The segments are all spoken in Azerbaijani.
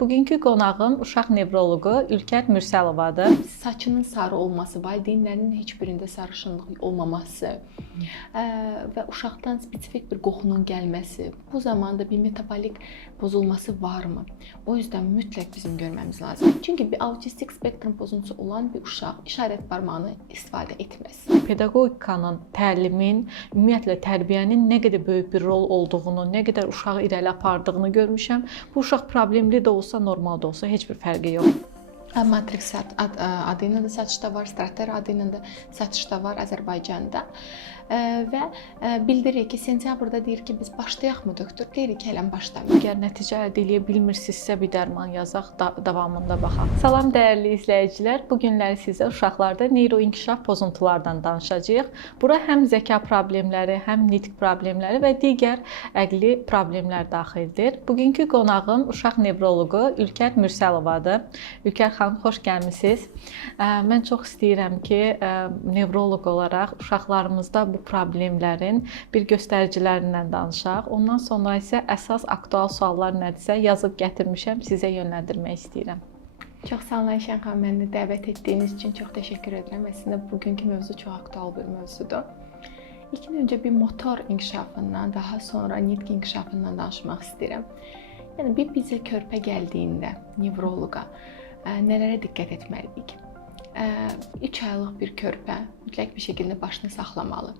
Bugünkü qonağım uşaq nevroloqu Ülkər Mürsəlovadır. Saçının sarı olması, valideynlərinin heç birində sarışınlıq olmaması və uşaqdan spesifik bir qoxunun gəlməsi, bu zamanda bir metabolik pozulması varmı? O yüzden mütləq bizim görməmiz lazım. Çünki bir autistik spektrum pozuntusu olan bir uşaq işarət barmağını istifadə etməz. Pedagogikanın, təlimin, ümumiyyətlə tərbiyənin nə qədər böyük bir rol olduğunu, nə qədər uşağı irəli apardığını görmüşəm. Bu uşaq problemli də olsa, normal da olsa heç bir fərqi yox. Matrix adı ilə də satışda var, Strater adı ilə də satışda var Azərbaycanda. Və bildirir ki, sentyabrda deyir ki, biz başlayaqmı doktor? Deyirik ki, hələn başlamayaq. Əgər nəticə əldə edə bilmirsinizsə, bir dərman yazaq, davamında baxaq. Salam dəyərli izləyicilər. Bu günləri sizə uşaqlarda neyroinkişaf pozuntulardan danışacağıq. Bura həm zəka problemləri, həm nitq problemləri və digər əqli problemlər daxildir. Bugünkü qonağım uşaq nevroloqu Ülkər Mürsəlovadır. Ülkər xanım, xoş gəlmisiniz. Mən çox istəyirəm ki, nevroloq olaraq uşaqlarımızda bu problemlərin bir göstəricilərindən danışaq. Ondan sonra isə əsas aktual suallar nədirsə yazıb gətirmişəm, sizə yönləndirmək istəyirəm. Çox sağ olun Ayşən xanım, məni dəvət etdiyiniz üçün çox təşəkkür edirəm. Əslində bugünkü mövzu çox aktual bir mövzudur. İlk öncə bir motor inkişafından, daha sonra nitq inkişafından danışmaq istəyirəm. Yəni bir bizə körpə gəldiyində nevroloqa nələrə diqqət etməliyik? 3 aylıq bir körpə mütləq bir şəkildə başını saxlamalı.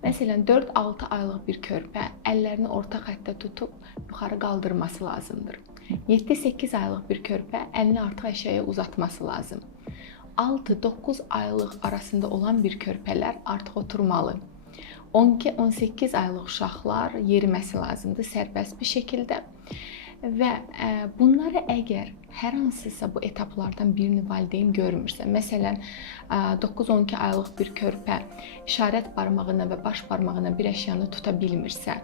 Məsələn, 4-6 aylıq bir körpə əllərini orta xəttə tutub yuxarı qaldırması lazımdır. 7-8 aylıq bir körpə əlini artıq əşyaya uzatması lazım. 6-9 aylıq arasında olan bir körpələr artıq oturmalı. 12-18 aylıq uşaqlar yeriməsi lazımdır sərbəst bir şəkildə. Və bunları əgər hər hansısa bu etaplardan birini valideyn görmürsə, məsələn 9-12 aylıq bir körpə işarət barmağına və baş barmağına bir əşyanı tuta bilmirsə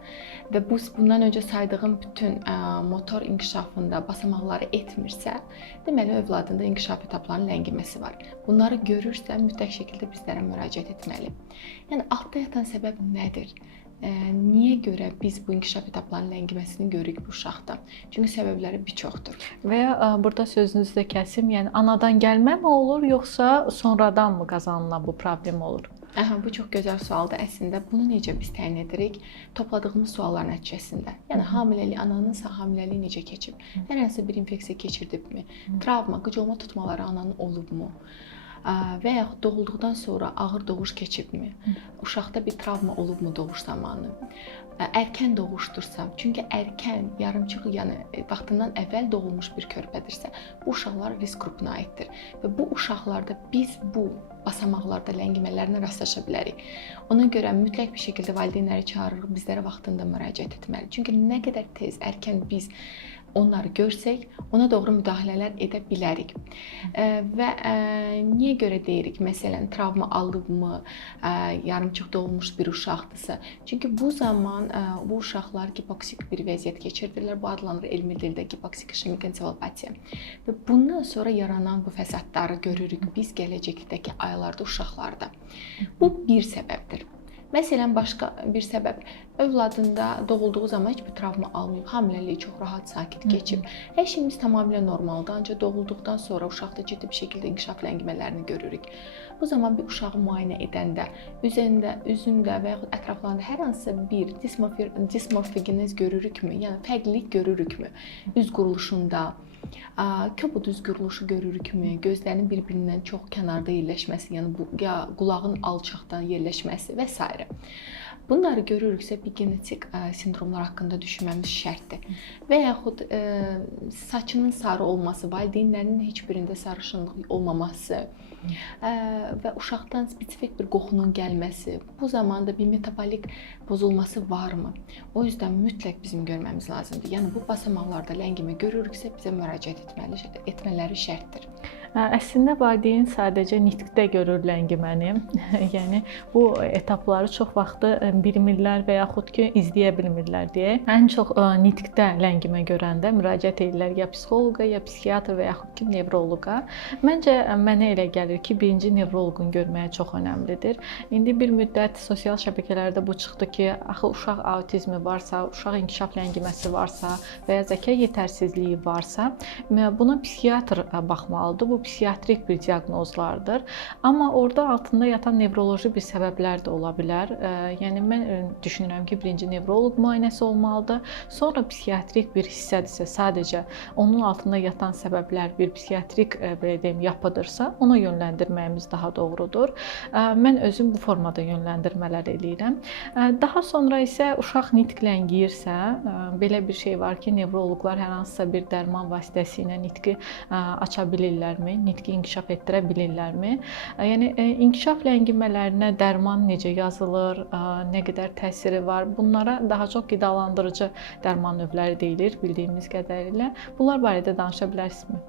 və bundan öncə saydığım bütün motor inkişafında basamaqları etmirsə, deməli övladında inkişaf etaplarının ləngiməsi var. Bunları görürsə mütləq şəkildə bizlərə müraciət etməli. Yəni altda yatan səbəb nədir? Niyə görə biz bu inkişaf etaplarının ləngiməsini görürük bu uşaqda? Çünki səbəbləri bir çoxdur. Və ya burada sözünüzü də kəsim, yəni anadan gəlmə mi olur, yoxsa sonradan mı qazanılan bu problem olur? Bu çox gözəl sualdır əslində. Bunu necə biz təyin edirik? Topladığımız suallar nəticəsində. Yəni hamiləlik, ananınsa hamiləliyi necə keçib? Hər hansı bir infeksiya keçirdibmi? Travma, qıcolma tutmaları ananın olubmu? Və yaxud doğulduqdan sonra ağır doğuş keçibmi? Uşaqda bir travma olubmu doğuş zamanı? Erkən doğuşdursa, çünki erkən, yarımçıq, yəni vaxtından əvvəl doğulmuş bir körpədirsə, bu uşaqlar risk qrupuna aiddir. Və bu uşaqlarda biz bu basamaqlarda ləngimələrlə rastlaşa bilərik. Ona görə mütləq bir şəkildə valideynləri çağırırıq, bizlərə vaxtında müraciət etməli. Çünki nə qədər tez, erkən biz onları görsək, ona doğru müdaxilələr edə bilərik. Və niyə görə deyirik, məsələn, travma alıbmı, yarımçıq doğulmuş bir uşaqdırsa? Çünki bu zaman bu uşaqlar gipoksik bir vəziyyət keçirdirlər. Bu adlanır elmi dildə gipoksik işemik ensefalopatiya. Və bundan sonra yaranan bu fəsadları görürük biz gələcəkdəki aylarda uşaqlarda. Bu bir səbəbdir. Məsələn, başqa bir səbəb, övladında doğulduğu zaman heç bir travma almayıb, hamiləliyi çox rahat, sakit keçib. Hər şeyimiz tamamilə normaldır, ancaq doğulduqdan sonra uşaqda ciddi bir şəkildə inkişaf ləngimələrini görürük. Bu zaman bir uşağı müayinə edəndə, üzündə və yaxud ətraflarında hər hansısa bir dismorfigenez görürükmü, yəni fərqlilik görürükmü? Üz quruluşunda, köbud üz quruluşu görürükmü? Gözlərinin bir-birindən çox kənarda yerləşməsi, yəni qulağın alçaqda yerləşməsi və s. Bunları görürüksə bir genetik sindromlar haqqında düşünməmiz şərtdir. Və yaxud saçının sarı olması, valideynlərinin heç birində sarışınlıq olmaması və uşaqdan spesifik bir qoxunun gəlməsi, bu zamanda bir metabolik pozulması varmı? O yüzden mütləq bizim görməmiz lazımdır. Yəni bu basamaqlarda ləngimə görürüksə bizə müraciət etmələri şərtdir. Əslində valideyn sadəcə nitqdə görür ləngiməni. Yəni bu etapları çox vaxtı bilmirlər və yaxud ki izləyə bilmirlər deyə. Ən çox nitqdə ləngimə görəndə müraciət edirlər ya psixoloqa, ya psixiatr və yaxud ki nevroloqa. Məncə mənə elə gəlir ki, birinci nevroloqun görməyə çox önəmlidir. İndi bir müddət sosial şəbəkələrdə bu çıxdı ki, axı uşaq autizmi varsa, uşaq inkişaf ləngiməsi varsa və ya zəka yetərsizliyi varsa, buna psixiatr baxmalıdır. Bu psixiatrik bir diaqnozlardır. Amma orada altında yatan nevroloji bir səbəblər də ola bilər. Yəni mən düşünürəm ki, birinci nevroloq müayinəsi olmalıdır. Sonra psixiatrik bir hissədirsə, sadəcə onun altında yatan səbəblər bir psixiatrik belə deyim yapıdırsa, ona yönləndirməyimiz daha doğrudur. Mən özüm bu formada yönləndirmələr eləyirəm. Daha sonra isə uşaq nitq ləngiyirsə, belə bir şey var ki, nevroloqlar hər hansısa bir dərman vasitəsilə nitqi aça bilirlərmi? Nitqi inkişaf etdirə bilirlərmi? Yəni inkişaf ləngimələrinə dərman necə yazılır, nə qədər təsiri var? Bunlara daha çox qidalandırıcı dərman növləri deyilir bildiyimiz qədərilə. Bunlar barədə danışa bilərsinizmi?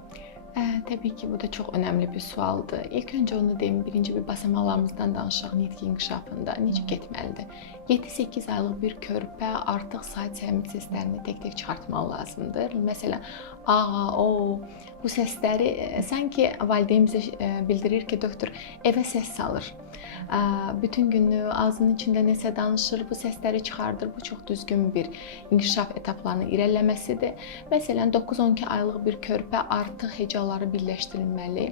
Təbii ki, bu da çox önəmli bir sualdır. İlk öncə onu deyim, birinci bir basamaqlarımızdan danışaq nitq inkişafında necə getməlidir. 7-8 aylıq bir körpə artıq saat səmimi səslərini tək-tək çıxartmalı lazımdır. Məsələn, a, o, bu səsləri sanki valideyn bizə bildirir ki, doktor evə səs salır. Bütün günü ağzının içində nəsə danışır, bu səsləri çıxardır. Bu çox düzgün bir inkişaf etaplarının irəliləməsidir. Məsələn, 9-12 aylıq bir körpə artıq hecaları birləşdirilməli.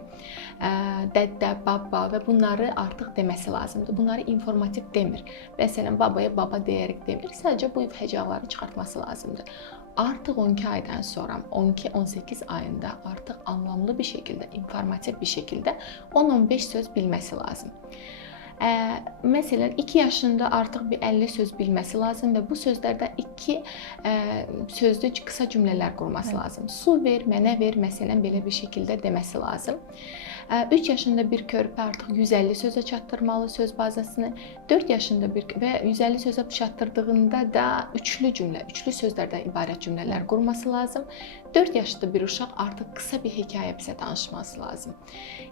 Dədə, baba və bunları artıq deməsi lazımdır. Bunları informativ demir. Məsələn, babaya baba deyərək demir. Sadəcə bu hecaları çıxartması lazımdır. Artıq 12 aydan sonra, 12-18 ayında artıq anlamlı bir şəkildə, informativ bir şəkildə 10-15 söz bilməsi lazım. Məsələn, 2 yaşında artıq bir 50 söz bilməsi lazım və bu sözlərdə 2 sözlü qısa cümlələr qurması lazım. Su ver, mənə ver, məsələn, belə bir şəkildə deməsi lazım. 3 yaşında bir körpə artıq 150 sözə çatdırmalı söz bazasını. 4 yaşında və 150 sözə çatdırdığında da üçlü cümlə, üçlü sözlərdən ibarət cümlələr qurması lazım. 4 yaşında bir uşaq artıq qısa bir hekayə bizə danışması lazım.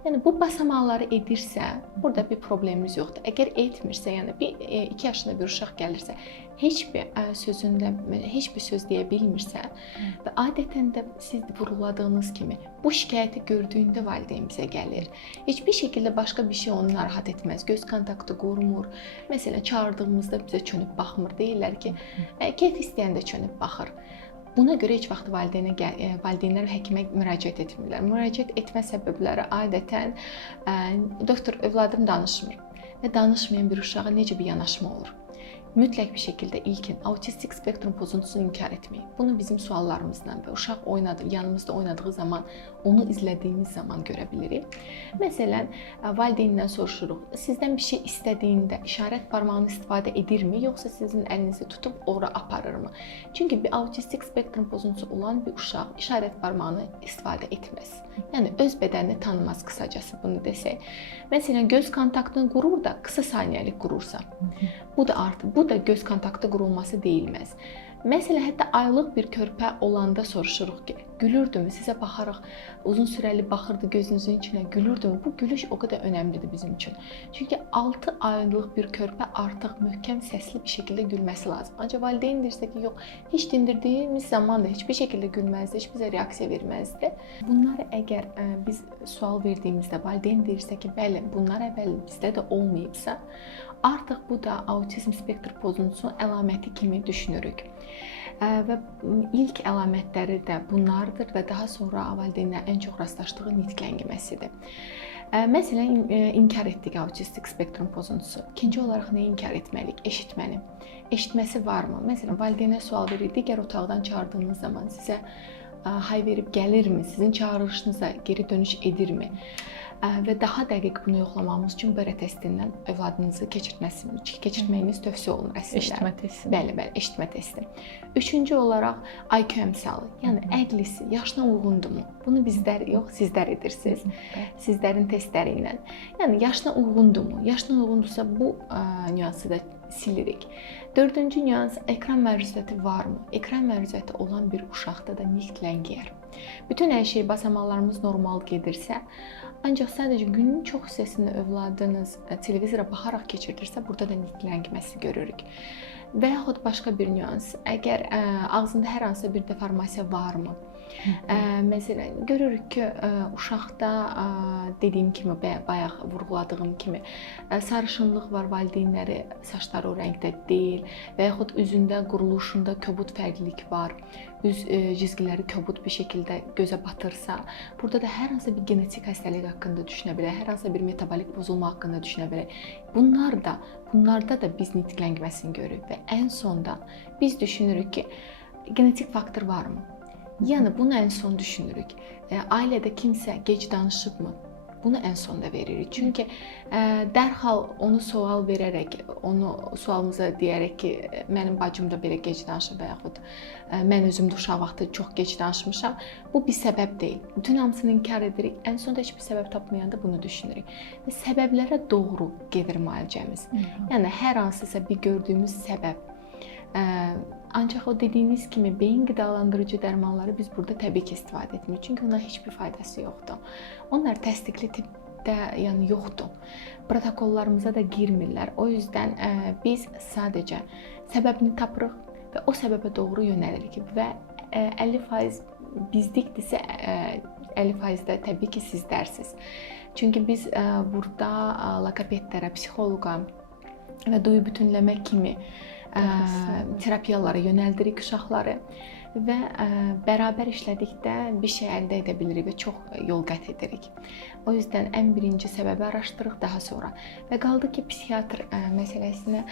Yəni bu basamaqları edirsə, burada bir problemimiz yoxdur. Əgər etmirsə, yəni 2 yaşında bir uşaq gəlirsə, heç bir sözündə heç bir söz deyə bilmirsə və adətən də siz vurguladığınız kimi bu şikayəti gördüyündə valideyn bizə gəlir. Heç bir şəkildə başqa bir şey onu narahat etməz. Göz kontaktı qurmur. Məsələn, çağırdığımızda bizə çönüb baxmır. Deyirlər ki, keyf istəyəndə çönüb baxır. Buna görə heç vaxt valideynlər həkimə müraciət etmirlər. Müraciət etmə səbəbləri adətən doktor, övladım danışmır və danışmayan bir uşağa necə bir yanaşma olur? Mütləq bir şəkildə ilkin autistik spektrum pozuntusunu inkar etməyin. Bunu bizim suallarımızdan və uşaq yanımızda oynadığı zaman, onu izlədiyimiz zaman görə bilirik. Məsələn, valideyndən soruşuruq, sizdən bir şey istədiyində işarət barmağını istifadə edirmi, yoxsa sizin əlinizi tutub ora aparırmı? Çünki bir autistik spektrum pozuntusu olan bir uşaq işarət barmağını istifadə etməz. Yəni öz bədənini tanımaz, qısacası bunu desək. Məsələn, göz kontaktını qurur da qısa saniyəlik qurursa, bu da göz kontaktı qurulması deyilməz. Məsələn, hətta aylıq bir körpə olanda soruşuruq ki, gülürdümü? Sizə baxaraq uzun sürəli baxırdı gözünüzün içinə, gülürdümü? Bu gülüş o qədər önəmlidir bizim üçün. Çünki 6 aylıq bir körpə artıq möhkəm səsli bir şəkildə gülməsi lazım. Ancaq valideyn deyirsə ki, yox, heç dindirdiyimiz zaman da heç bir şəkildə gülməzdi, heç bizə reaksiya verməzdi. Bunları əgər biz sual verdiyimizdə valideyn deyirsə ki, bəli, bunlar əvvəl bizdə də olmayıbsa, artıq bu da autizm spektrum pozuntusunun əlaməti kimi düşünürük. Və ilk əlamətləri də bunlardır və daha sonra valideynlərin ən çox rastlaşdığı nitq ləngiməsidir. Məsələn, inkar etdik autistik spektrum pozuntusu. İkinci olaraq nə inkar etməliyik? Eşitməni. Eşitməsi varmı? Məsələn, valideynə sual verir, digər otaqdan çağırdığınız zaman sizə hay verib gəlirmi? Sizin çağırışınıza geri dönüş edirmi? Və daha dəqiq bunu yoxlamamız üçün BR testindən övladınızı keçirtməyiniz tövsiyə olunur əslində. Eşitmə testi. Bəli, eşitmə testi. Üçüncü olaraq IQ əmsalı, yəni əqlisi yaşına uyğundurmu? Bunu bizlər yox, sizlər edirsiniz. Sizlərin testləri ilə. Yəni yaşına uyğundurmu? Yaşına uyğundursa bu nüansı da silirik. Dördüncü nüans ekran məruzəti varmı? Ekran məruzəti olan bir uşaqda da nitq ləngiyər. Bütün hər şey basamaqlarımız normal gedirsə, ancaq sadəcə günün çox hissəsini övladınız televizora baxaraq keçirdirsə, burada da nitqlənməsi görürük. Və yaxud başqa bir nüans, əgər ağzında hər hansısa bir deformasiya varmı? Məsələn, görürük ki, uşaqda dediyim kimi, bayaq vurğuladığım kimi sarışınlıq var, valideynləri saçları o rəngdə deyil və yaxud üzündə, quruluşunda kobud fərqlilik var, üz cizgiləri kobud bir şəkildə gözə batırsa, burada da hər hansı bir genetik xəstəlik haqqında düşünə bilər, hər hansı bir metabolik pozulma haqqında düşünə bilər. Bunlarda da biz nitqlənməsini görürük və ən sonda biz düşünürük ki, genetik faktor varmı? Yəni bunu ən son düşünürük. Ailədə kimsə gec danışıbmı? Bunu ən sonda veririk. Çünki dərhal onu sual verərək, onu sualımıza deyərək ki, mənim bacım da belə gec danışır və yaxud mən özüm də uşaq vaxtı çox gec danışmışam. Bu bir səbəb deyil. Bütün hamısını inkar edirik. Ən sonda heç bir səbəb tapmayanda bunu düşünürük. Və səbəblərə doğru gedir müalicəmiz. Yəni hər hansısa bir gördüyümüz səbəb. Ancaq o dediyiniz kimi beyin qidalandırıcı dərmanları biz burada təbii ki istifadə etmirik. Çünki ona heç bir faydası yoxdur. Onlar təsdiqli tippdə yəni yoxdur. Protokollarımıza da girmirlər. O yüzden biz sadəcə səbəbini tapırıq və o səbəbə doğru yönəlirik və 50% bizdikdirsə 50% də təbii ki sizdərsiniz. Çünki biz burada logopedlərə, psixoloqa və duyu bütünləmə kimi terapiyalara yönəldirik uşaqları və bərabər işlədikdə bir şey əldə edə bilirik və çox yol qət edirik. O yüzden ən birinci səbəbi araşdırırıq daha sonra. Və qaldı ki, psixiatr məsələsinə,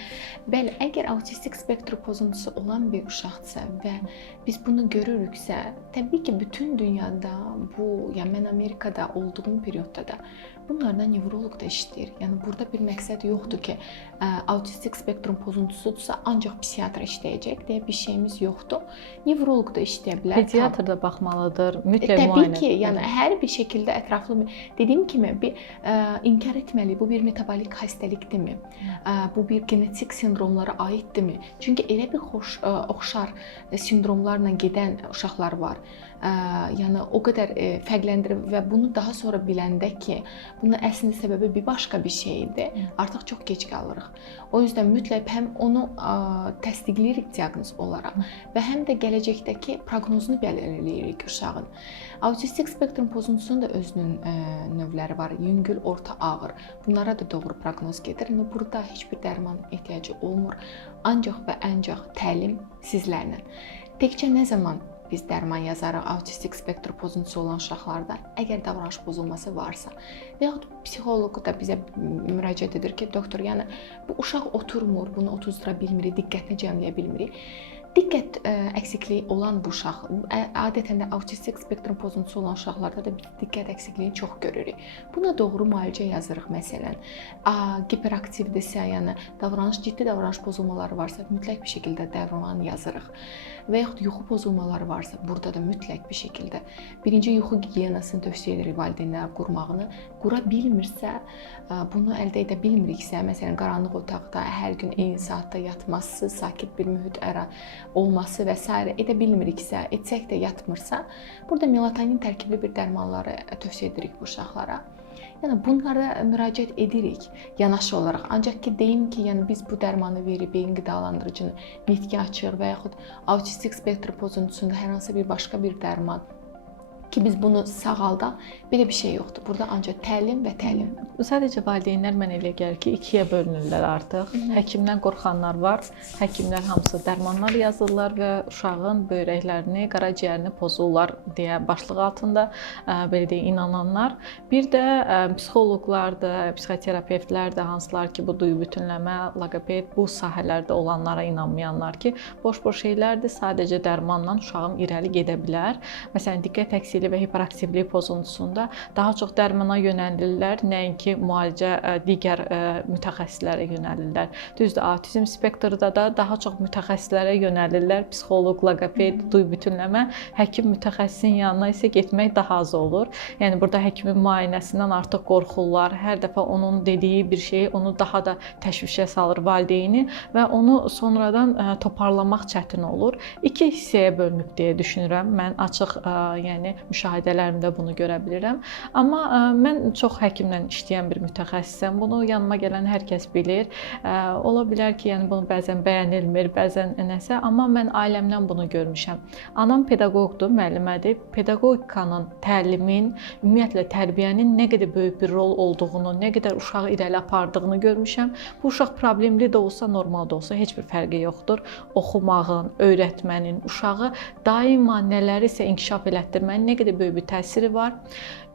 bəli, əgər autistik spektrum pozuntusu olan bir uşaqdırsa və biz bunu görürüksə, təbii ki, bütün dünyada bu, yəni mən Amerikada olduğum periodda da bunlardan nevroloq da işləyir. Yəni burada bir məqsəd yoxdur ki, autistik spektrum pozuntusudursa ancaq psixiatr işləyəcək deyə bir şeyimiz yoxdur. Nevroloq da işləyə bilər. Pediatr da baxmalıdır, mütləq müayinə. Təbii ki, yəni hər bir şəkildə ətraflı, dediyim kimi, inkar etməliyik. Bu bir metabolik xəstəlikdirmi? Bu bir genetik sindromlara aiddirmi? Çünki elə bir oxşar sindromlarla gedən uşaqlar var. Yəni o qədər fərqləndirib və bunu daha sonra biləndə ki, bunun əslində səbəbi bir başqa bir şey idi, artıq çox gec qalırıq. O yüzden mütləq həm onu təsdiqləyirik diaqnoz olaraq və həm də gələcəkdəki proqnozunu belirləyirik uşağın. Autistik spektrum pozuntusunun da özünün növləri var. Yüngül, orta, ağır. Bunlara da doğru proqnoz gedir. Burada heç bir dərman ehtiyacı olmur. Ancaq və ancaq təlim sizlərlə. Təkcə nə zaman biz dərman yazarıq autistik spektrum pozuntusu olan uşaqlarda, əgər davranış pozulması varsa və yaxud psixoloq da bizə müraciət edir ki, doktor, yəni bu uşaq oturmur, bunu otuzdura bilmirik, diqqətini cəmləyə bilmirik. Diqqət əksikliyi olan bu uşaq, adətən də autistik spektrum pozuntusu olan uşaqlarda da diqqət əksikliyi çox görürük. Buna doğru müalicə yazırıq məsələn. Hiperaktivdirsə, yəni ciddi davranış pozulmaları varsa, mütləq bir şəkildə dərman yazırıq. Və yaxud yuxu pozulmaları varsa, burada da mütləq bir şəkildə birinci yuxu gigiyenasını tövsiyə edirik valideynlərə qurmağını. Qura bilmirsə, bunu əldə edə bilmiriksə, məsələn qaranlıq otaqda hər gün eyni saatda yatması, sakit bir mühit olması və s. edə bilmiriksə, etsək də yatmırsa, burada melatonin tərkibli bir dərmanları tövsiyə edirik bu uşaqlara. Yəni bunlara müraciət edirik yanaşı olaraq. Ancaq ki, deyim ki, yəni biz bu dərmanı verib, beyin qidalandırıcını nitqi açır və yaxud autistik spektrum pozuntusunda hər hansı bir başqa bir dərman ki, biz bunu sağaldaq, belə bir şey yoxdur. Burada ancaq təlim və təlim. Sadəcə valideynlər mənə elə gəlir ki, ikiyə bölünürlər artıq. Həkimdən qorxanlar var. Həkimlər hamısı dərmanlar yazırlar və uşağın böyrəklərini, qaraciyərini pozurlar deyə başlıq altında belə deyə inananlar. Bir də psixoloqlardır, psixoterapevtlərdir, hansılar ki, bu duyu bütünləmə, logoped, bu sahələrdə olanlara inanmayanlar ki, boş-boş şeylərdir, sadəcə dərmanla uşağım irəli gedə bilər. Məsələn, diqqət əksikliyi təksirli və hiperaktivlik pozuntusunda daha çox dərmana yönəlirlər, nəinki müalicə digər mütəxəssislərə yönəlirlər. Düzdür, avtizm spektrdə də daha çox mütəxəssislərə yönəlirlər. Psixoloq, loqoped, duy bütünləmə, həkim mütəxəssisin yanına isə getmək daha az olur. Yəni burada həkimin müayinəsindən artıq qorxurlar. Hər dəfə onun dediyi bir şey onu daha da təşvişə salır valideyni və onu sonradan toparlamaq çətin olur. İki hissəyə bölünüb deyə düşünürəm. Mən açıq, yəni müşahidələrimdə bunu görə bilirəm. Amma mən çox həkimlə işləyən bir mütəxəssisəm. Bunu yanıma gələn hər kəs bilir. Ola bilər ki, yəni bunu bəzən bəyənilmir, bəzən nəsə, amma mən ailəmdən bunu görmüşəm. Anam pedaqoqdur, müəllimədir. Pedaqogikanın, təlimin, ümumiyyətlə tərbiyənin nə qədər böyük bir rol olduğunu, nə qədər uşağı irəli apardığını görmüşəm. Bu uşaq problemli də olsa, normal da olsa heç bir fərqi yoxdur. Oxumağın, öyrətmənin, uşağı daima nələrisə inkişaf elətdirmənin nə qədər böyük bir təsiri var.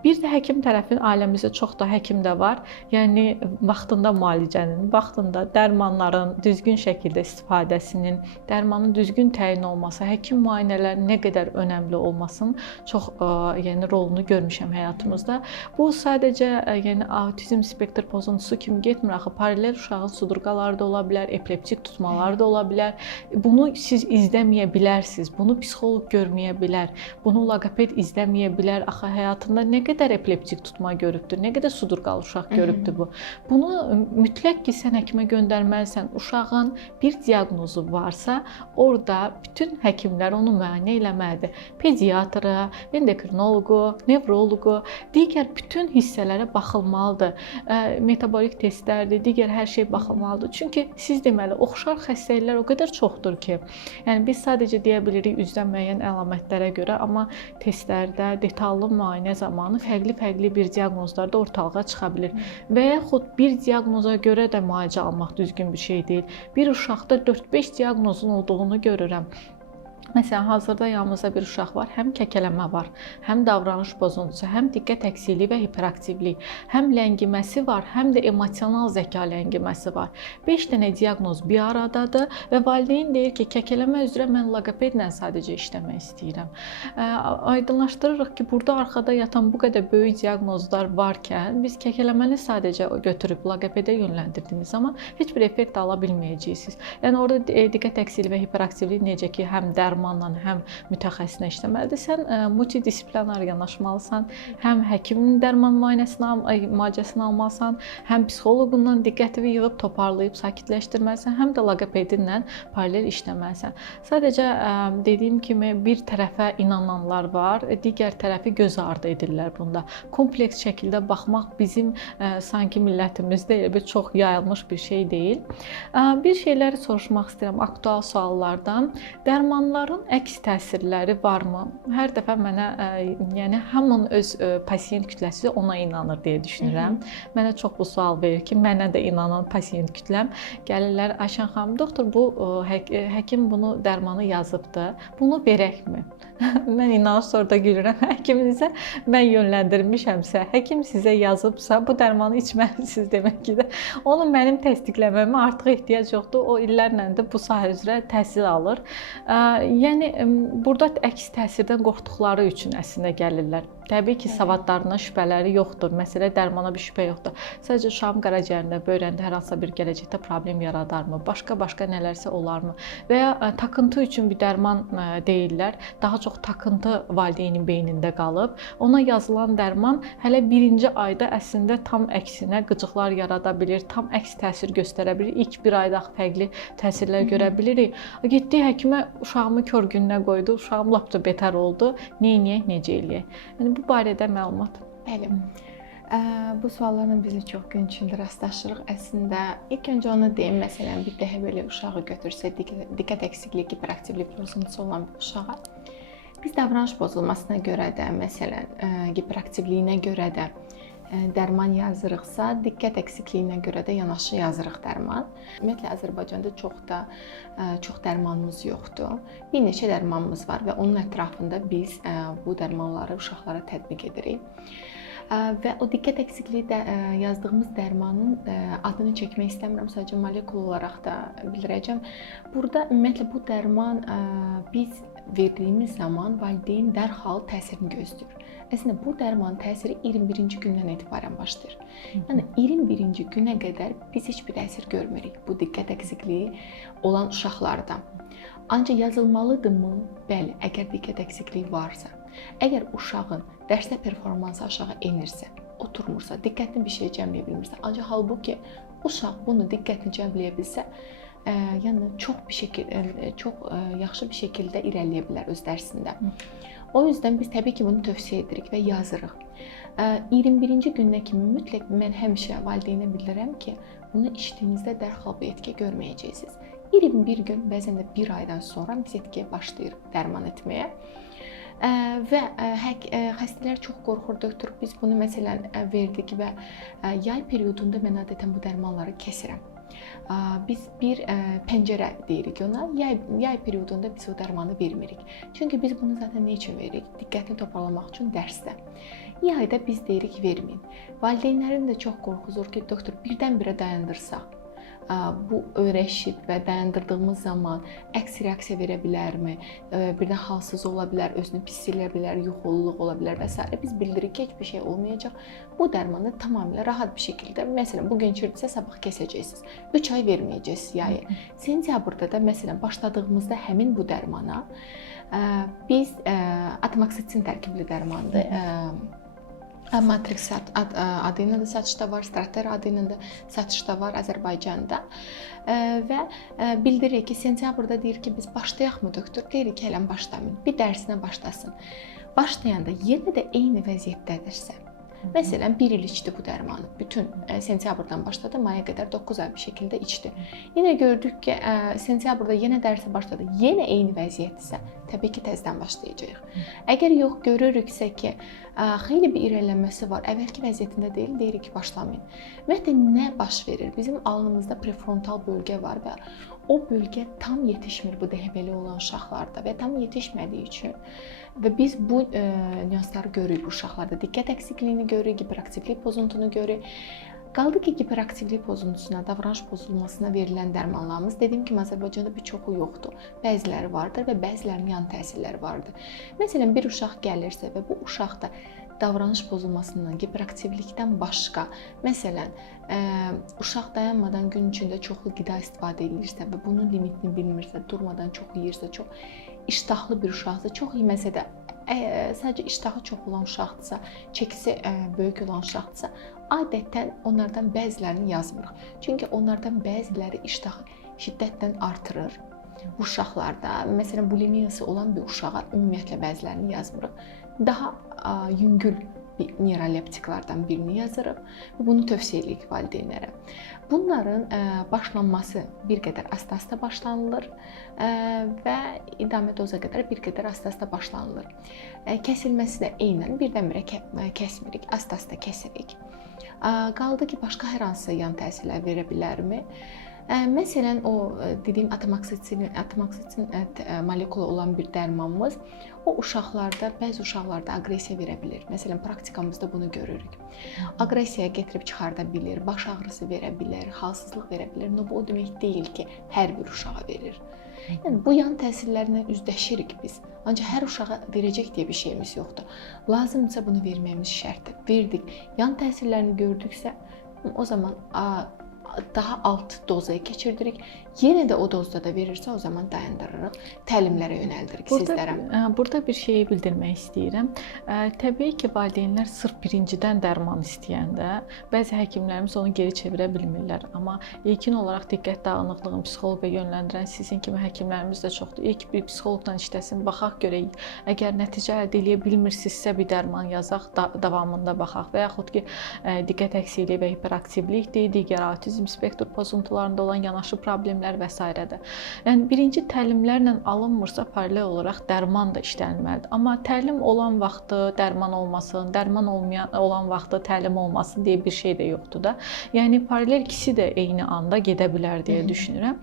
Bir də həkim tərəfin ailəmizdə çox da həkim də var. Yəni vaxtında müalicənin, vaxtında dərmanların düzgün şəkildə istifadəsinin, dərmanın düzgün təyin olması, həkim müayinələrinin nə qədər önəmli olmasının çox yəni rolunu görmüşəm həyatımızda. Bu sadəcə yəni avtizm spektr pozuntusu kimi getmir axı. Paralel uşağın sudurqaları da ola bilər, epileptik tutmaları da ola bilər. Bunu siz izləməyə bilərsiniz. Bunu psixoloq görməyə bilər. Bunu loqoped izləməyə bilər. Axı həyatında nə qədər epileptik tutma görübdür, nə qədər sudurqalı uşaq görübdür bu. Bunu mütləq ki, sən həkimə göndərməlisən. Uşağın bir diaqnozu varsa, orada bütün həkimlər onu müayinə eləməlidir. Pediatra, endokrinoloqu, nevroloqu, digər bütün hissələrə baxılmalıdır. Metabolik testlərdir, digər hər şey baxılmalıdır. Çünki siz deməli, oxşar xəstəliklər o qədər çoxdur ki, yəni biz sadəcə deyə bilirik üzdə müəyyən əlamətlərə görə, amma testlərdə detallı müayinə zamanı fərqli bir diaqnozlar da ortalığa çıxa bilir. Və yaxud bir diaqnoza görə də müalicə almaq düzgün bir şey deyil. Bir uşaqda 4-5 diaqnozun olduğunu görürəm. Məsələn, hazırda yanımızda bir uşaq var, həm kəkələmə var, həm davranış pozuntusu, həm diqqət əksikliyi və hiperaktivlik, həm ləngiməsi var, həm də emosional zəka ləngiməsi var. 5 dənə diaqnoz bir aradadır və valideyn deyir ki, kəkələmə üzrə mən loqopedlə sadəcə işləmək istəyirəm. Aydınlaşdırırıq ki, burada arxada yatan bu qədər böyük diaqnozlar varkən, biz kəkələməni sadəcə götürüb loqopedə yönləndirdiyimiz zaman heç bir effekt ala bilməyəcəksiniz. Yəni orada diqqət əksikliyi və hiperaktivlik necə ki, həm dərmanla, həm mütəxəssislə işləməlidir. Sən multidisiplinar yanaşmalısan. Həm həkimin dərman müalicəsini almalısan, həm psixoloqundan diqqətini yığıb toparlayıb sakitləşdirməlisən, həm də loqopedinlə paralel işləməlisən. Sadəcə dediyim kimi bir tərəfə inananlar var, digər tərəfi göz ardı edirlər bunda. Kompleks şəkildə baxmaq bizim sanki millətimizdə elə bir çox yayılmış bir şey deyil. Bir şeyləri soruşmaq istəyirəm aktual suallardan. Dərmanların əks təsirləri varmı? Hər dəfə mənə, yəni hamının öz pasiyent kütləsi ona inanır deyə düşünürəm. Mənə çox bu sual verir ki, mənə də inanan pasiyent kütləm gəlirlər, Ayşən xanım, doktor bu həkim bunu dərmanı yazıbdı. Bunu verəkmi? Mən inanır sonra da gülürəm. Həkiminizə mən yönləndirmişəmsə, həkim sizə yazıbsa, bu dərmanı içməlisiniz demək ki də. Onu mənim təsdiqləməmə artıq ehtiyac yoxdur. O illərlə də bu sahə üzrə təhsil alır. Yəni burada əks təsirdən qorxduqları üçün əslində gəlirlər. Təbii ki, savadlarına şübhələri yoxdur. Məsələ dərmana bir şübhə yoxdur. Sadəcə uşağın qaraciyərində, böyrəndə hər hansısa bir gələcəkdə problem yaradarmı? Başqa nələrsə olarmı? Və ya takıntı üçün bir dərman deyirlər. Daha çox takıntı valideynin beynində qalıb. Ona yazılan dərman hələ birinci ayda əslində tam əksinə qıcıqlar yarada bilir, tam əks təsir göstərə bilir. İlk bir ayda fərqli təsirlər görə bilirik. Getdi həkimə uşağımı kör gününə qoydu, uşağım lap da betər oldu. Neyniyək, necə eləyək? Yəni bu barədə məlumat. Bəli. Bu suallarla biz çox gün içində rastlaşırıq. Əslində ilk öncə onu deyim, məsələn, bir dəfə belə uşağı götürsək, diqqət əksikliyi, hiperaktivlik pozuntusu olan bir uşağa biz davranış pozulmasına görə də, məsələn, hiperaktivliyinə görə də dərman yazırıqsa, diqqət əksikliyinə görə də yanaşı yazırıq dərman. Ümumiyyətlə Azərbaycanda çox dərmanımız yoxdur. Bir neçə dərmanımız var və onun ətrafında biz bu dərmanları uşaqlara tətbiq edirik. Və o diqqət əksikliyi də yazdığımız dərmanın adını çəkmək istəmirəm, sadəcə molekul olaraq da bildirəcəm. Burada ümumiyyətlə bu dərman biz verdiyimiz zaman valideyn dərhal təsirini gözləyir. Əslində bu dərmanın təsiri 21-ci gündən etibarən başlayır. Yəni 21-ci günə qədər biz heç bir təsir görmürük bu diqqət əksikliyi olan uşaqlarda. Ancaq yazılmalıdırmı? Bəli, əgər diqqət əksikliyi varsa. Əgər uşağın dərsdə performansı aşağı enirsə, oturmursa, diqqətini bir şeyə cəmləyə bilmirsə, ancaq halbuki uşaq bunu diqqətini cəmləyə bilsə, yəni çox yaxşı bir şəkildə irəliləyə bilər öz dərsində. O yüzden biz təbii ki bunu tövsiyə edirik və yazırıq. 21-ci günə kimi mütləq mən həmişə valideynə bildirirəm ki, bunu içdiyinizdə dərhal bir etki görməyəcəksiniz. 21 gün, bəzən də 1 aydan sonra biz etkiyə başlayırıq dərman etməyə. Və xəstələr çox qorxur, doktor, biz bunu məsələn verdik və yay periodunda mən adətən bu dərmanları kəsirəm. Biz bir pəncərə deyirik ona, yay periodunda biz o dərmanı vermirik. Çünki biz bunu zaten nə üçün veririk? Diqqətini toparlamaq üçün dərsdə. Yayda biz deyirik verməyin. Valideynlərin də çox qorxusudur ki, doktor, birdən-birə dayandırsaq, bu öyrəşib və dayandırdığımız zaman əks reaksiya verə bilərmi? Birdən halsız ola bilər, özünü pis hiss bilər, yuxululuq ola bilər və s. Biz bildiririk ki, heç bir şey olmayacaq. Bu dərmanı tamamilə rahat bir şəkildə, məsələn, bugün içirdisə, sabah kəsəcəksiniz. 3 ay verməyəcəksiniz yayı. Sentyabrda da, məsələn, başladığımızda həmin bu dərmana biz atomoksitin tərkibli dərmandır. Matrix adı ilə də satışda var, Strater adı ilə də satışda var Azərbaycanda. Və bildiririk ki, sentyabrda deyir ki, biz başlayaqmı doktor? Deyirik ki, hələn başlamayın. Bir dərsinə başlasın. Başlayanda yenə də eyni vəziyyətdədirsə, məsələn, 1 il içdi bu dərmanı. Bütün sentyabrdan başladı, maya qədər 9 ay bir şəkildə içdi. Yenə gördük ki, sentyabrda yenə dərsə başladı. Yenə eyni vəziyyətdirsə, təbii ki, təzədən başlayacağıq. Əgər yox görürüksə ki, xeyli bir irəlilənməsi var, əvvəlki vəziyyətində deyil, deyirik ki, başlamayın. Ümumiyyətlə, nə baş verir? Bizim alnımızda prefrontal bölgə var və o bölgə tam yetişmir bu DHB-li olan uşaqlarda və tam yetişmədiyi üçün və biz bu nüansları görürük bu uşaqlarda. Diqqət əksikliğini görürük, hiperaktivlik pozuntunu görürük. Qaldı ki, hiperaktivlik pozuntusuna, davranış pozulmasına verilən dərmanlarımız, dediyim kimi, Azərbaycanda bir çoxu yoxdur. Bəziləri vardır və bəzilərinin yan təsirləri vardır. Məsələn, bir uşaq gəlirsə və bu uşaqda davranış pozulmasından, hiperaktivlikdən başqa, məsələn, uşaq dayanmadan gün içində çoxlu qida istifadə edirsə və bunun limitini bilmirsə, durmadan çox yeyirsə, çox iştahlı bir uşaqsa, çox yeməsə də, sadəcə iştahı çox olan uşaqdırsa, çəkisi böyük olan uşaqdırsa, adətən onlardan bəzilərini yazmırıq. Çünki onlardan bəziləri iştahı şiddətlə artırır. Bu uşaqlarda, məsələn, bulimiyası olan bir uşağa ümumiyyətlə bəzilərini yazmırıq. Daha yüngül bir neuroleptiklardan birini yazırıq və bunu tövsiyə edirik valideynlərə. Bunların başlanması bir qədər asta-asta başlanılır və idamə doza qədər bir qədər asta-asta başlanılır. Kəsilməsi də eynən birdən-birə kəsmirik, asta-asta kəsirik. Qaldı ki, başqa hər hansı yan təsirlər verə bilərmi? Məsələn, o dediyim atomoksitin molekulu olan bir dərmanımız o uşaqlarda, bəzi uşaqlarda aqressiya verə bilir. Məsələn, praktikamızda bunu görürük. Aqressiyaya gətirib çıxarda bilir, baş ağrısı verə bilər, halsızlıq verə bilər. Bu o demək deyil ki, hər bir uşağa verir. Yəni, bu yan təsirlərlə üzləşirik biz. Ancaq hər uşağa verəcək deyə bir şeyimiz yoxdur. Lazımdırsa bunu verməyimiz şərtdir. Verdik, yan təsirlərini gördüksə, o zaman daha alt dozaya keçirdirik. Yenə də o dozda da verirsə, o zaman dayandırırıq. Təlimlərə yönəldirik sizlərə. Burada bir şeyi bildirmək istəyirəm. Təbii ki, valideynlər sırf birincidən dərman istəyəndə bəzi həkimlərimiz onu geri çevirə bilmirlər. Amma ilkin olaraq diqqət dağınıqlığını psixoloqa yönləndirən sizin kimi həkimlərimiz də çoxdur. İlk bir psixoloqla işləsin, baxaq görək. Əgər nəticə əldə edə bilmirsinizsə, bir dərman yazaq, davamında baxaq. Və yaxud ki, diqqət əksikliyi və hiperaktivlikdir, digər autizm spektr pozuntularında olan yanaşı problemlər və s. Yəni, birinci təlimlərlə alınmırsa, paralel olaraq dərman da işlənməlidir. Amma təlim olan vaxtı dərman olmasın, dərman olan vaxtı təlim olmasın deyə bir şey də yoxdur da. Yəni, paralel ikisi də eyni anda gedə bilər deyə düşünürəm.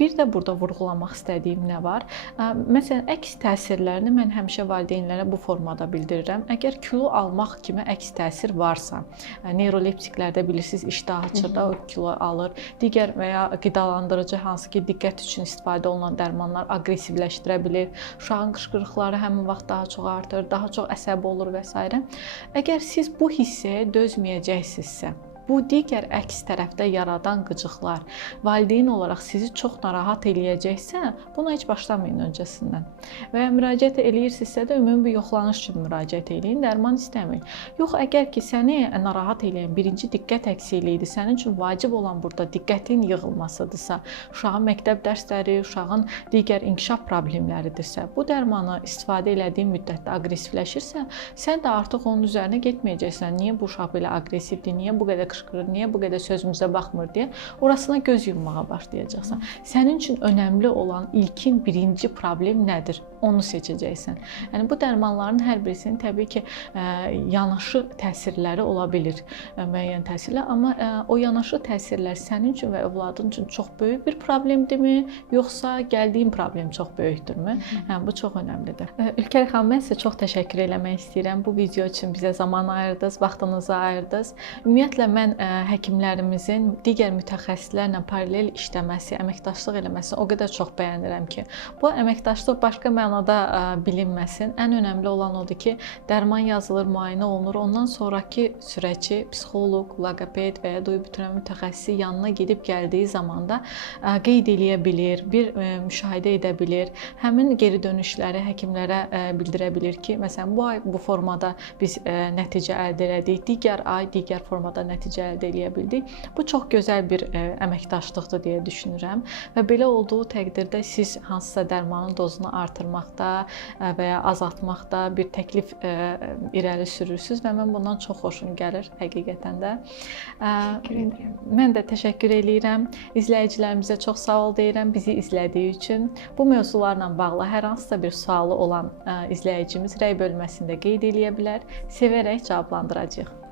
Bir də burada vurğulamaq istədiyim nə var? Məsələn, əks təsirlərini mən həmişə valideynlərə bu formada bildirirəm. Əgər kilo almaq kimi əks təsir varsa, neuroleptiklərdə bilirsiniz, iştah açır da, kilo alır. Digər və ya qidalandırıcı hansı ki, diqqət üçün istifadə olunan dərmanlar aqressivləşdirə bilir. Uşağın qışqırıqları həmin vaxt daha çox artır, daha çox əsəbi olur və s. Əgər siz bu hissəyə dözməyəcəksinizsə, bu digər əks tərəfdə yaradan qıcıqlar valideyn olaraq sizi çox narahat eləyəcəksə, buna heç başlamayın öncəsindən. Və ya müraciət eləyirsinizsə də ümumi bir yoxlanış üçün müraciət eləyin, dərman istəməyin. Yox, əgər ki, səni narahat eləyən birinci diqqət əksikliyidir, sənin üçün vacib olan burada diqqətin yığılmasıdırsa, uşağın məktəb dərsləri, uşağın digər inkişaf problemləridirsə, bu dərmanı istifadə elədiyin müddətdə aqressivləşirsə, sən də artıq onun üzərinə getməyəcəksən. Niyə bu uşaq belə aqressivdir, niyə bu qədər qışqırır, niyə bu qədər sözümüzə baxmır deyə orasına göz yummağa başlayacaqsan. Sənin üçün önəmli olan ilkin birinci problem nədir? Onu seçəcəksən. Yəni bu dərmanların hər birisinin təbii ki, yanaşı təsirləri ola bilir, müəyyən təsirlər, amma o yanaşı təsirlər sənin üçün və övladın üçün çox böyük bir problemdirmi, yoxsa gəldiyin problem çox böyükdürmü? Yəni bu çox önəmlidir. Ülkər xanım, mən sizə çox təşəkkür eləmək istəyirəm. Bu video üçün bizə zaman ayırdınız, vaxtınızı ayırdınız. Ümumiyyətlə mən həkimlərimizin digər mütəxəssislərlə paralel işləməsi, əməkdaşlıq eləməsini o qədər çox bəyənirəm ki, bu əməkdaşlıq başqa mənada bilinməsin. Ən önəmli olan odur ki, dərman yazılır, müayinə olunur. Ondan sonraki sürəci psixoloq, loqoped və ya duyğu-bütünləmə mütəxəssisi yanına gedib gəldiyi zamanda qeyd eləyə bilir, bir müşahidə edə bilir. Həmin geri dönüşləri həkimlərə bildirə bilir ki, məsələn, bu ay bu formada biz nəticə əldə etdik, digər ay digər formada nəticə əldə edə bildik. Bu çox gözəl bir əməkdaşlıqdır deyə düşünürəm və belə olduğu təqdirdə siz hansısa dərmanın dozunu artırmaqda və ya azaltmaqda bir təklif irəli sürürsüz və mən bundan çox xoşum gəlir həqiqətən də. Mən də təşəkkür eləyirəm. İzləyicilərimizə çox sağ ol deyirəm bizi izlədiyi üçün. Bu mövzularla bağlı hər hansısa bir sualı olan izləyicimiz rəy bölməsində qeyd eləyə bilər. Sevərək cavablandıracağıq.